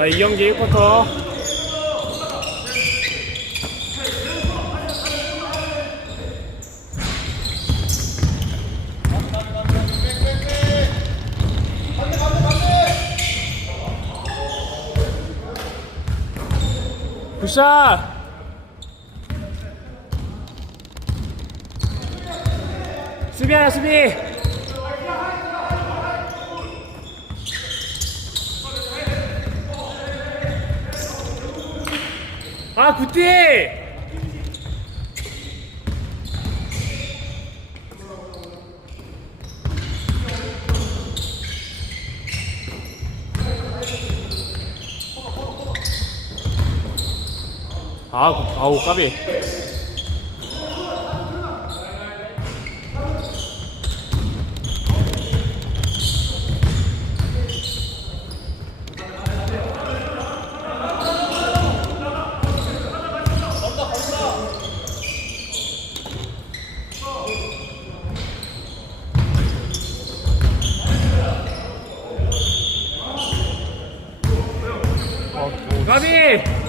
자, 이 경기 1쿼터. 굿샷! 수비하라, 수비! 아, 굿디! 아우, 까비. 까비!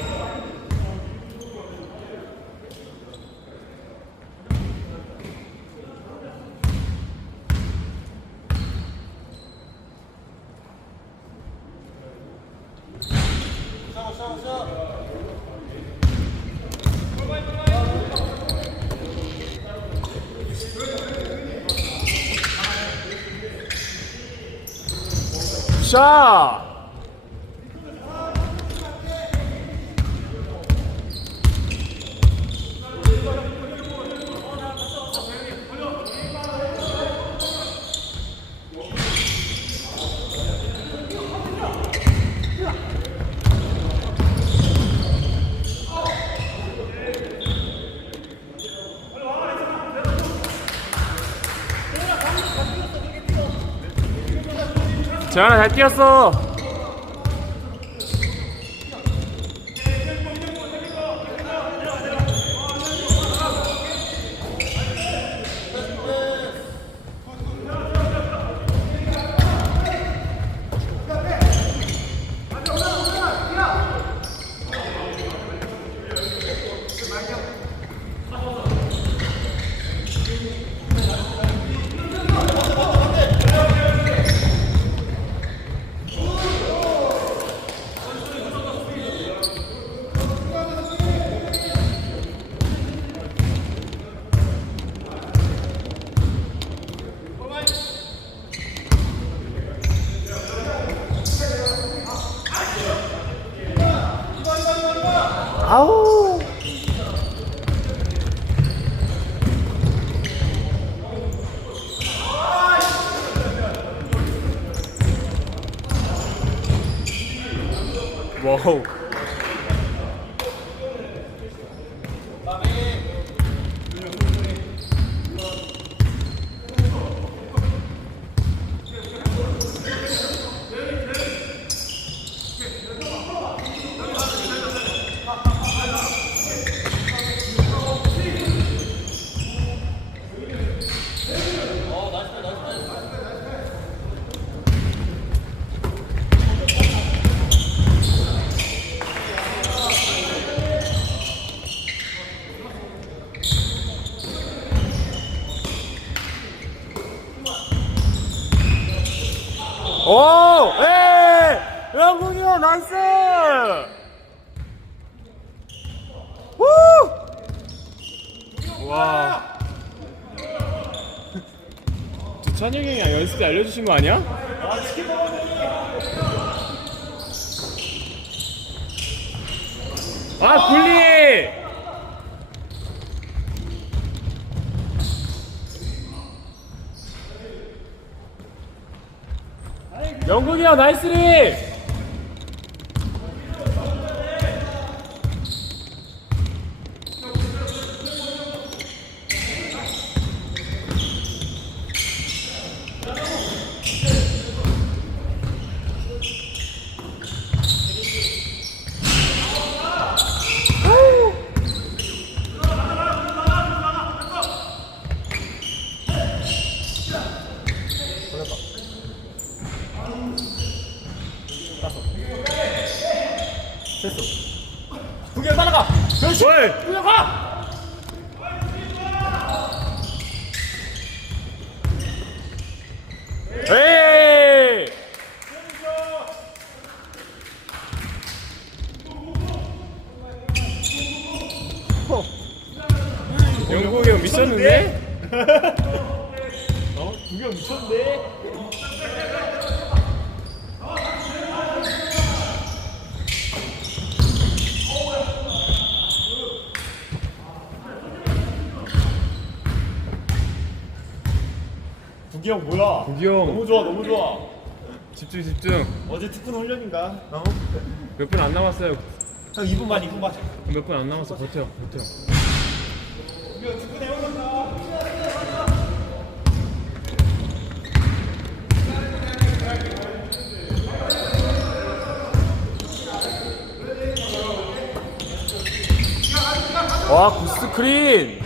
샷! 재환아, 잘 뛰었어. 아우. 와우. 오! 에! 영국이 형 나이스! 후! 와. 두찬이 형이 연습 때 알려주신 거 아니야? 아, 굴리! 영국이 형 나이스리! 됐어. 구경 따라가. 그렇지. 뭘? 구경 가. 에이! 영국이 형 미쳤는데? 구경 미쳤는데. 구경 뭐야? 구경. 너무 좋아, 너무 좋아. 집중 집중. 어제 특훈 훈련인가? 몇 분 안 남았어요. 형 2분만, 2분만. 몇 분 안 남았어. 버텨 버텨. 와 굿스크린.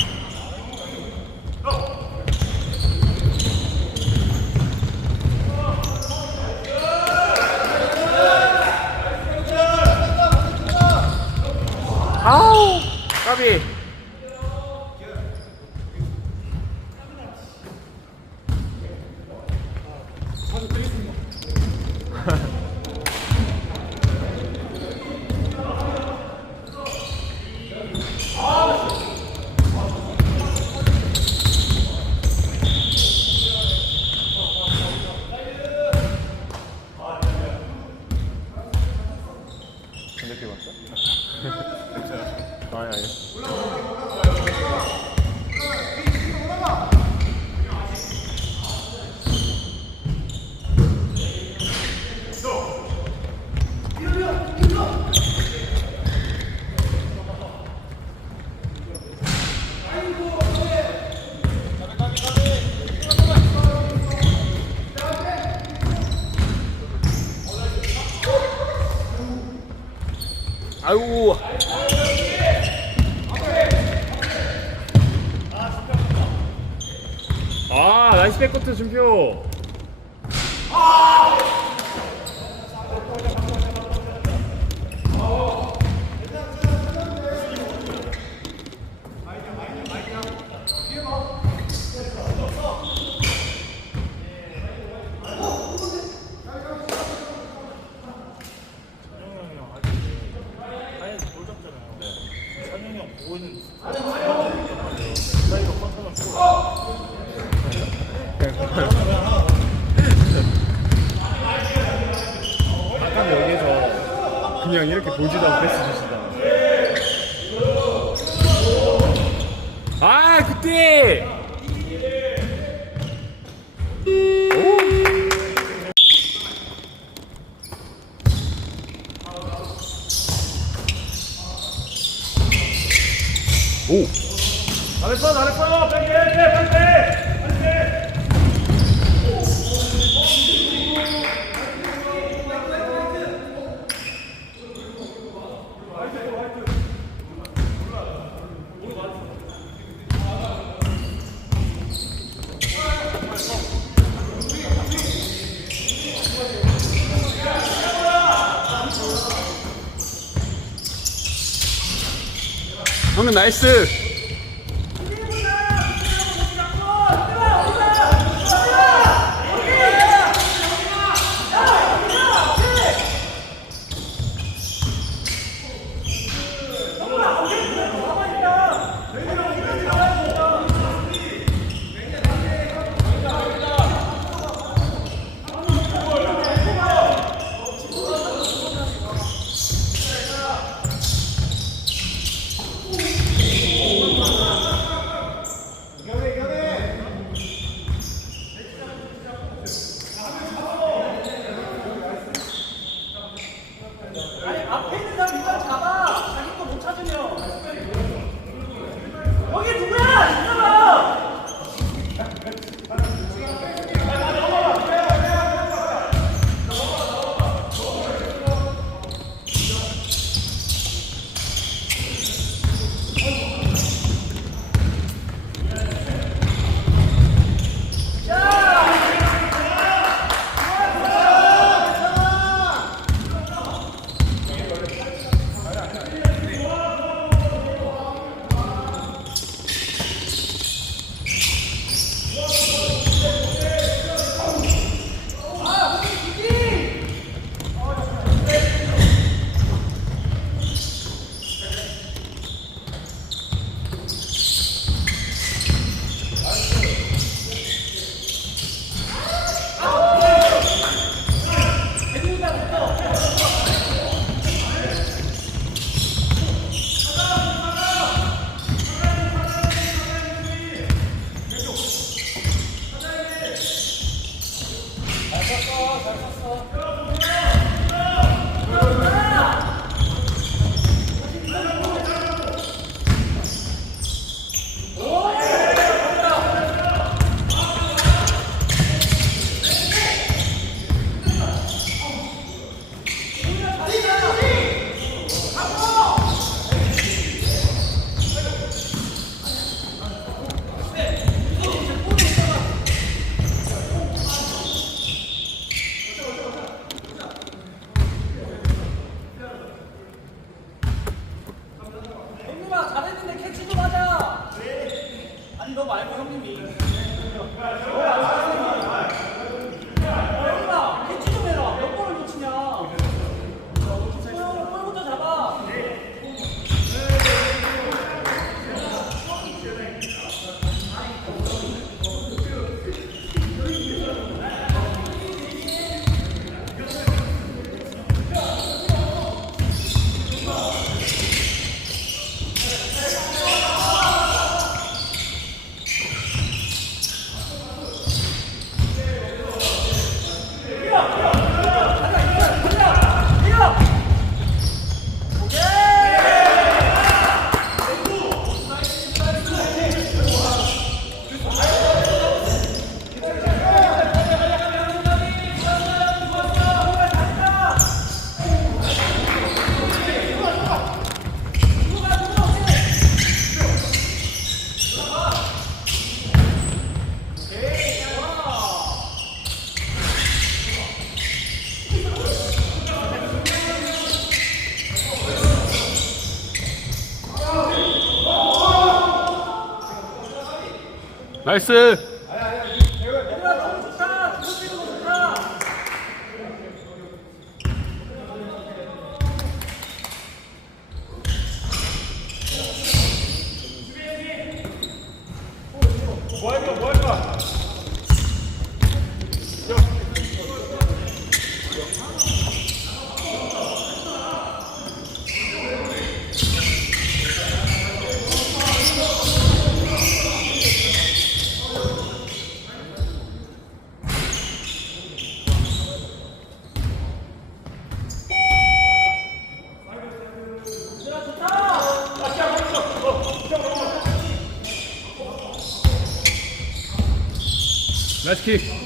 아우 까비. 몇개 봤어? 아니 아니. 아이고. 아 나이스 백커트 준표. 찬영이 형 보고는 아까 여기서 그냥 이렇게 보지도 않고 패스 주시잖아. 아 그때. 오. 잘했어, 잘했어. 빨리 해, 빨리 해. 형님 나이스. 나이스. 뭐 할까? 나이스 킥.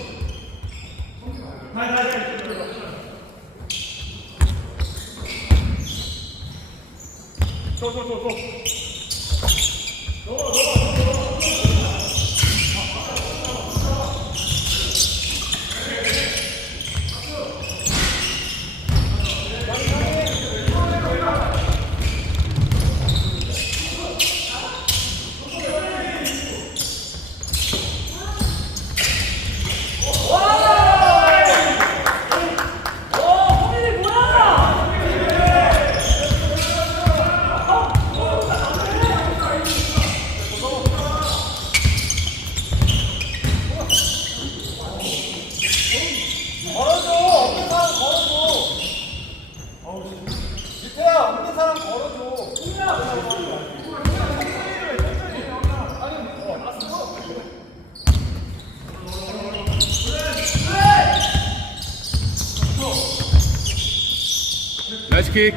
나이스 킥.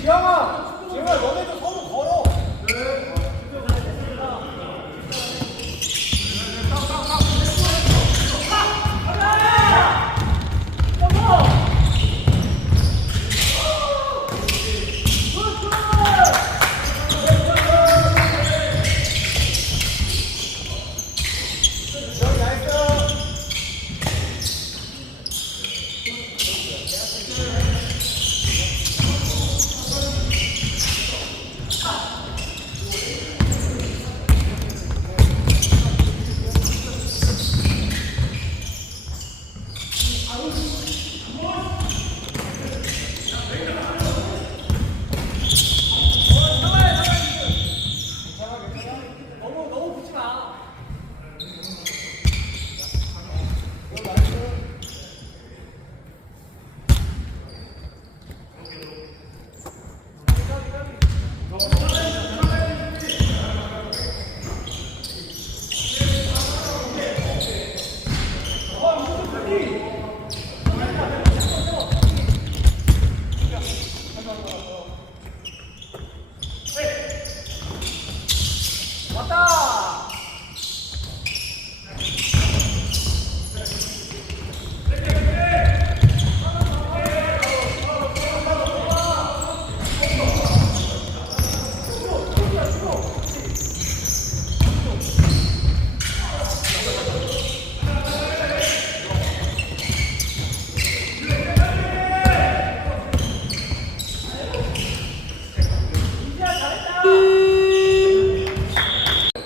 지영아 너네도 서로 걸어.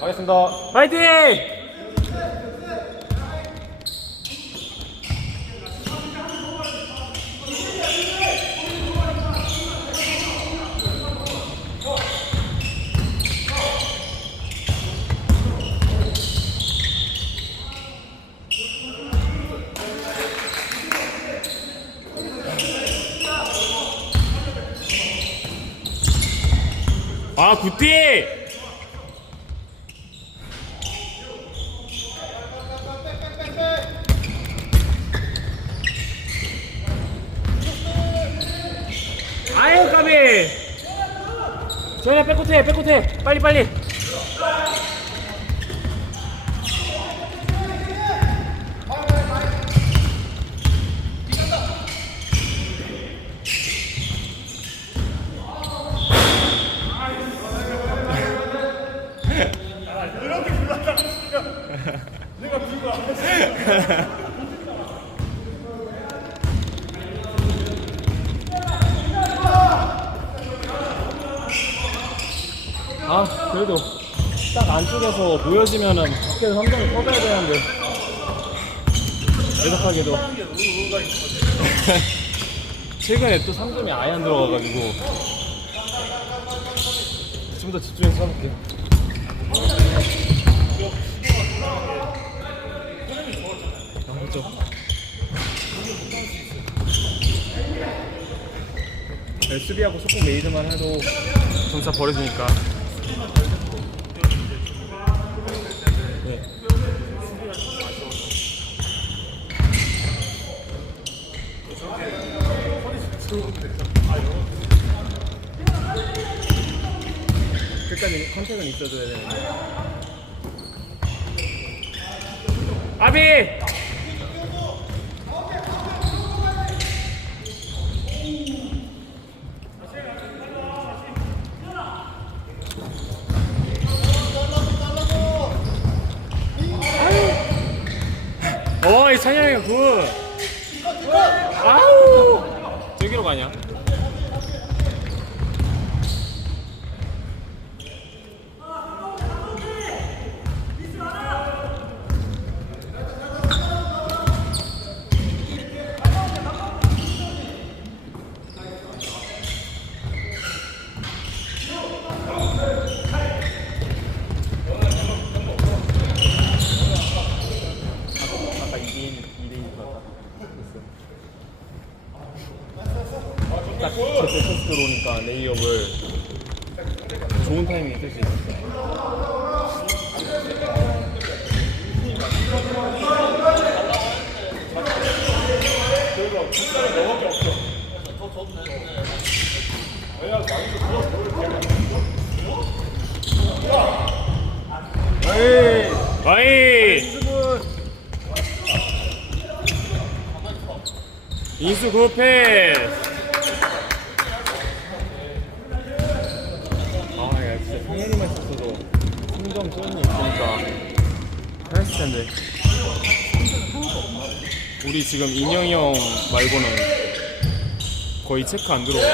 가겠습니다. 파이팅! 아, 굿띠! 아유, 까비! 저희가 백코트해. 빨리. 아, 그래도 딱 안쪽에서 보여지면은 밖에서 3점을 터져야 되는데 애석하게도 최근에 또 3점이 아예 안 들어가가지고 좀 더 집중해서 써볼게요. 그렇죠. 수비하고 소통 메이드만 해도 점차 벌어지니까. 네. 끝까지 컨택은 있어줘야 되는데. 아비! 어이 찬영이 굿. 아우 저기로 가냐? 아까 2대1 딱 제때 토스 들어오니까 레이업을 좋은 타이밍에 뜰 수 있었어요. 아이 인수 굿 패스. 아, 야, 진짜 상현이만 있었어도 3점 쏘는 거 있으니까 잘했을 텐데. 우리 지금 인영이 형 말고는 거의 체크 안 들어오고.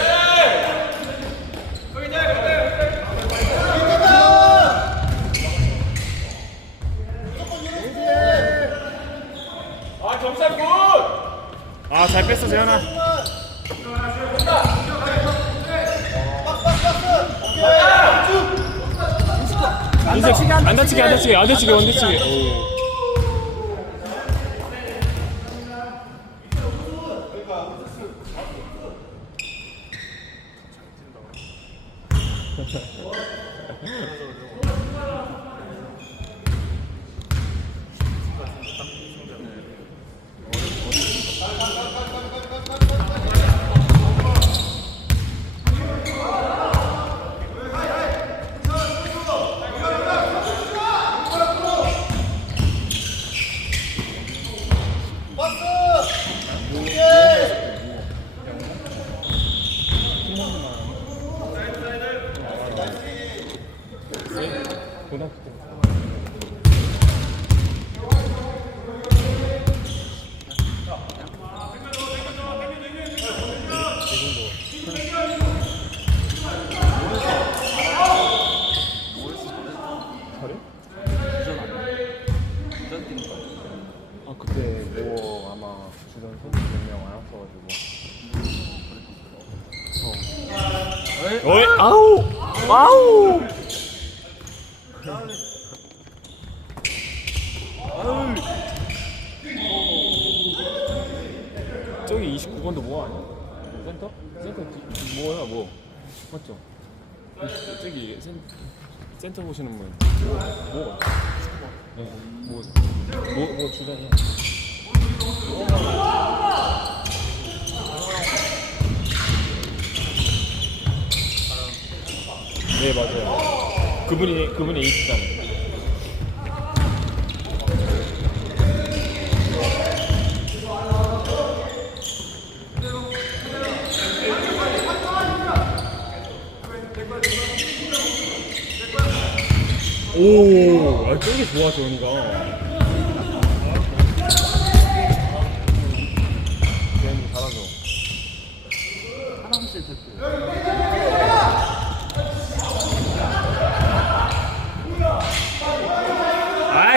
아, 잘 뺐어, 재현아. 인색, 안 다치게, 안 다치게, 안 다치게, 안 다치게. 오. 아 그때 뭐 아마 주전 선수 몇명 안 왔어가지고. 어이 아우 아우. 저기 29번도 뭐 하냐? 센터? 센터 뭐야 뭐 맞죠? 저기 센터 보시는 분 뭐? 네, 뭐 주전이야? 네 맞아요. 그분이 에이스잖아요. 오, 아, 되게 좋아, 재현이가. 재현이 잘하죠. 사람 쓸 때.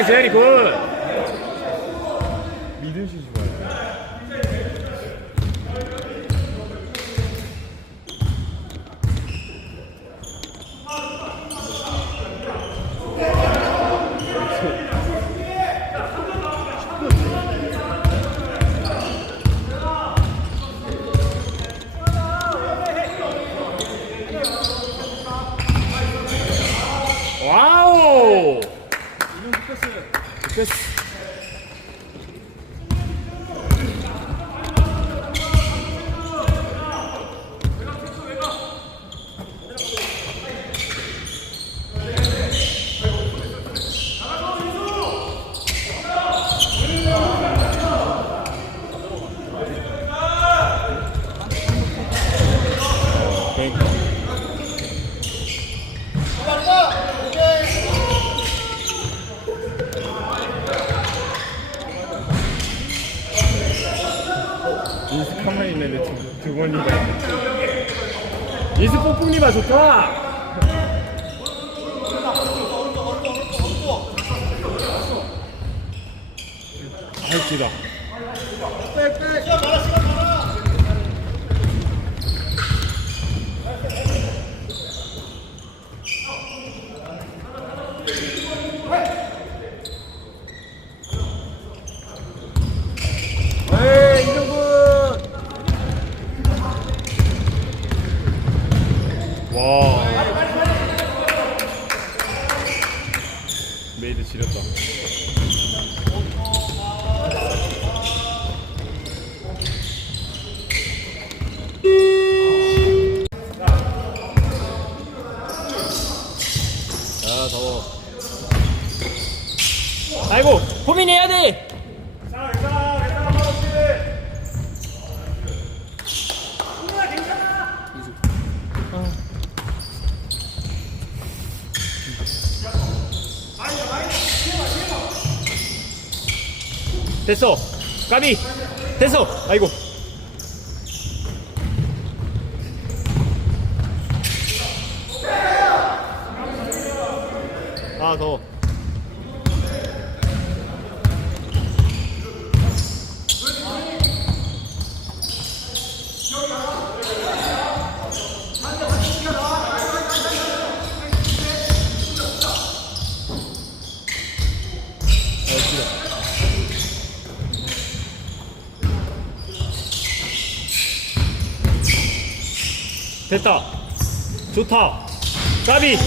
나이스 베리 굿. 미드슛이 좋아요. 와우. 패스. 인스 가만히 있는데 두 번이다. 인스 뽕뽕니가 좋다. 알지다. 에이 이정근. 와. 메이드 지렸다. 아 더워. 아이고 고민해야 돼. 됐어. 까비. 됐어. 아이고. 아 더워. 됐다. 좋다. 까비.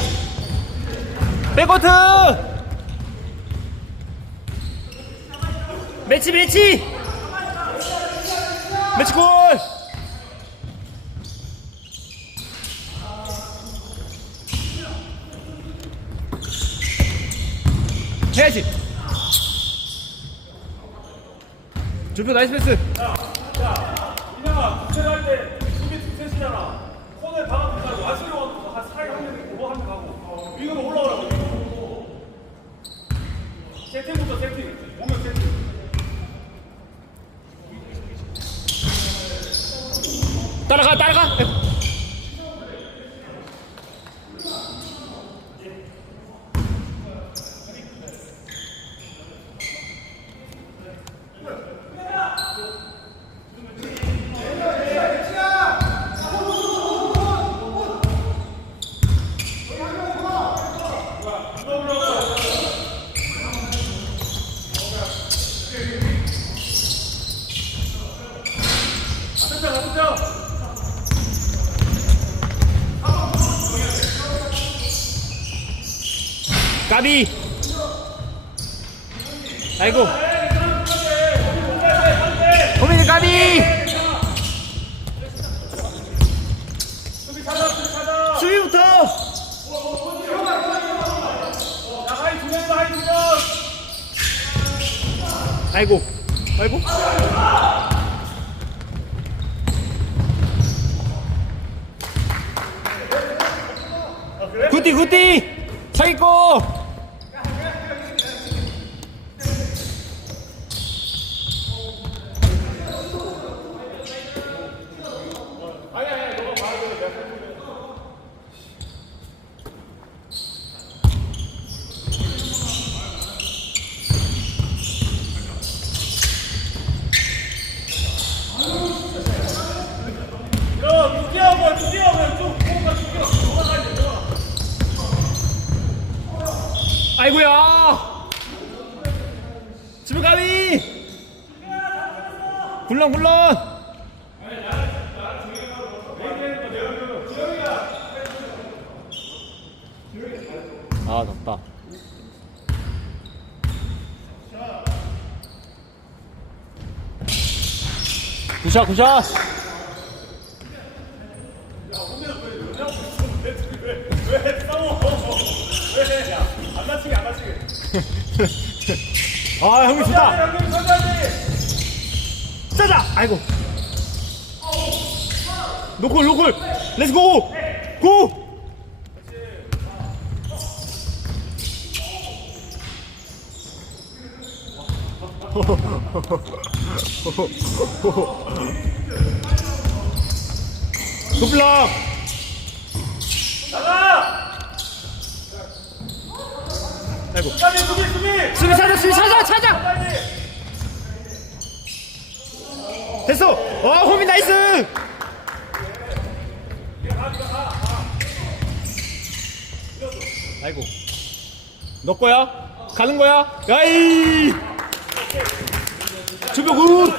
백코트. 매치 매치. 매치골. 해야지. 주표 나이스 패스. 이나가 부채할 때 수비 두 셋이잖아. 손에 박아놓고 와시려고 한 사이 한 명, 오버 한명 가고 위로 올라오라고. 세팅부터 세팅. 몸면 세팅. 따라가 따라가. 까비. 아이고. 고민이 까비. 수비부터. 하이 두 명이다, 하이 두 명. 아이고. 아이고. 굿디 굿디. 자기 거. 쭉 뛰어 그냥 쭉 뛰어 그냥 쭉 공간 쭉 뛰어 돌아가야 돼 돌아가. 아이고야. 집에 가위. 굴렁굴렁. 아, 덥다. 굿샷, 굿샷. 왜 싸워? 왜? 야, 안 다치게 안 다치게. 아, 형님 좋다. 형님 천천히. 짜자. 아이고. 노골, 노골. 렛츠고. 고. 굿블럭. 나가. 아이고. 수비 수비 수비. 수비 찾아, 수비 찾아, 찾아. 빨리. 됐어. 와, 호민 나이스. 아이고. 너 거야? 가는 거야? 야이. 주변 굿.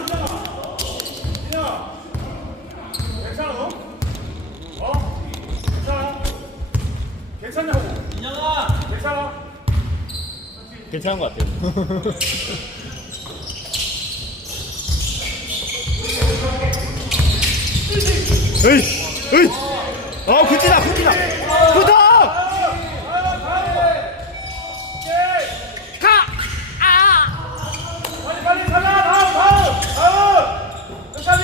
괜찮아 너? 괜찮아? 괜찮냐고? 인형아! 괜찮아? 괜찮은 것 같아요. 에이, 에이. 아, 굿이다, 굿이다. 굿다. 빨리 빨리 가자! 다음! 천천히!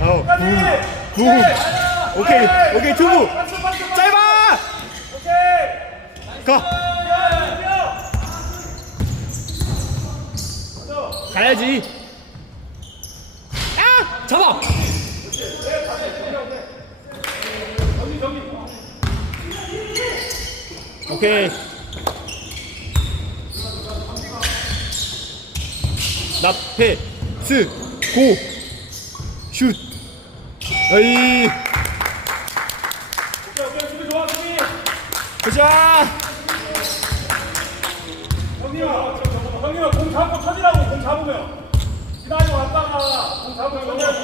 아우, 천천히! 구. 오케이, 오케이, 투부. 짧아. 오케이! 가. 가야지. 아, 잡아. 오케이. 납패 스 고 슛. 어이. 오케이 수비 좋아 수비! 가자. 형님아 공 잡고 터지라고 공 잡으면 기다리고 갔다가 공 잡으면 터져야지.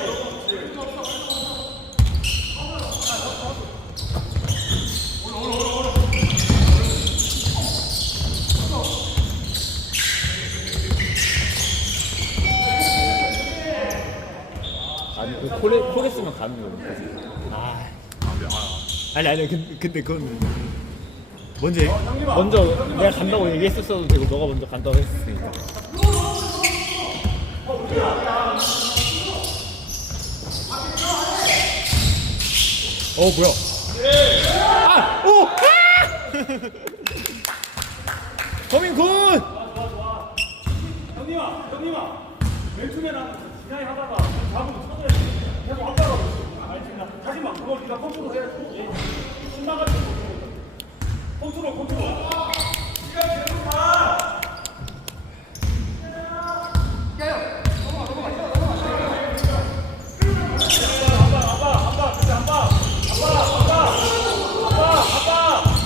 아니 그 콜에 쓰면 가는 거거든. 아. 아니 근데 그건 먼저 내가 간다고 얘기했었어도 되고 너가 먼저 간다고 했으니까. 뭐야? 아! 오! 아! 범인 굿! 형님아 맨투맨하면 지나이 하다가 잡으면 쳐줘야지. 계속 왔다가 알지? 하지마 그걸 네가 컨트롤 해야지. 신나가지고 컨트롤.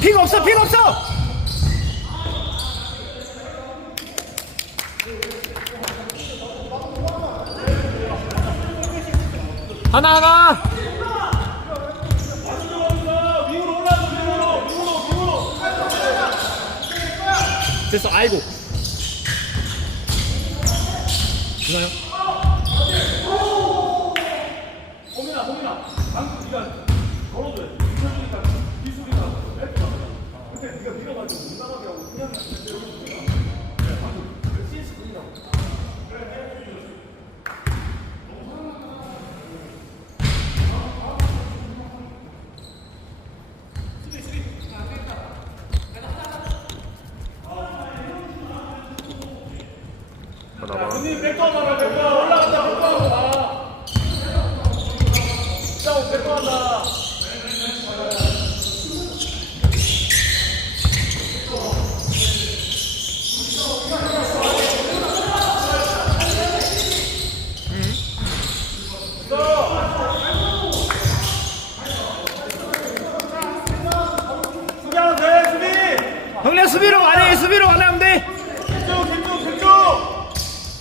픽 없어, 픽 없어! 하나. 위로 올라가 위로. 됐어, 아이고. 주나요? 호민아 방금 네가 걸어줘야 돼. 이쪽이니까 기술이나 랩이나. 근데 네가 밀어가지고 못 나가게 하고 그냥 방금 CS 분이라고. 형님 백도한 봐라 백도 올라간다 백도하고 봐라. 진짜 백도한다.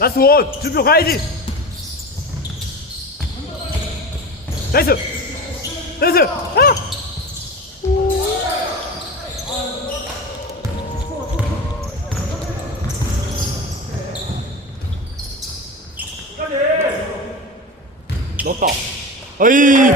라스트 원 준표 가야지. 나이스 나이스. 아! 넣었다. 어이.